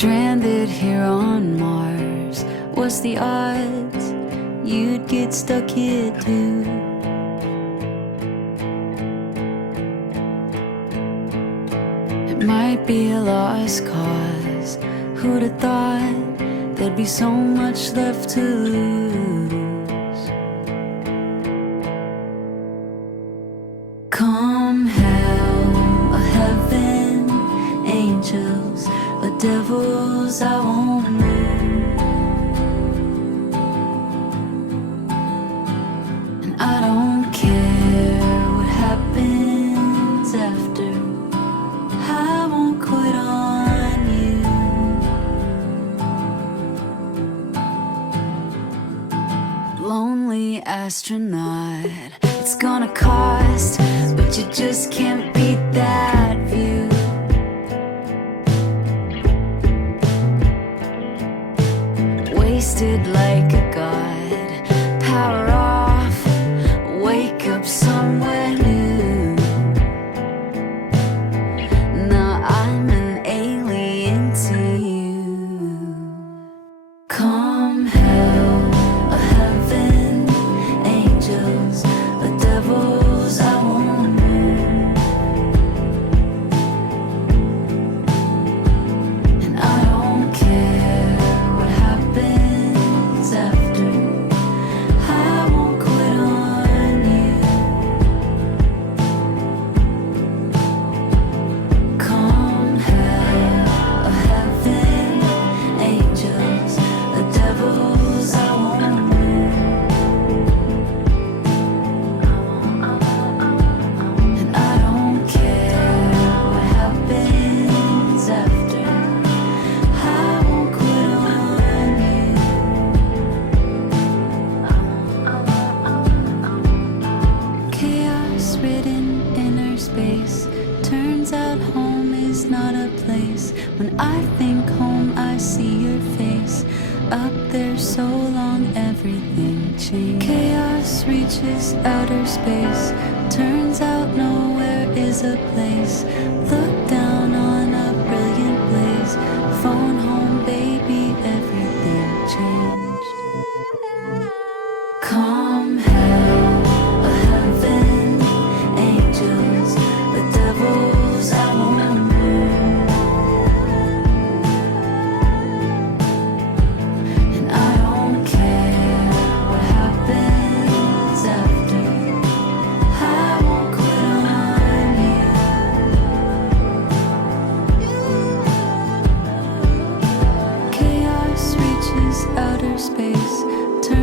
Stranded here on Mars, what's the odds you'd get stuck here too? It might be a lost cause. Who'd have thought there'd be so much left to lose? Come hell or heaven, angels or devils, I won't know. And I don't care what happens after, I won't quit on you. Lonely astronaut, it's gonna cost, but you just can't beat that view. Wasted like a god, power off, wake up somewhere new. Now I'm an alien to you. Come hell or heaven, angels or devils, I won't know. And I don't care what happens after, I won't quit on you. Come hell or heaven, angels or devils, I won't know. And I don't care what happens after, I won't quit on you. Chaos ridden inner space, turns out home is not a place. When I think home I see your face, up there so long everything changed. Chaos reaches outer space, turns out nowhere is a place. Look down on a brilliant blaze, phone home baby, everything changed. Come hell or heaven, angels or devils, I won't know. And I don't care what happens after, I won't quit on you. Chaos reaches outer space, turns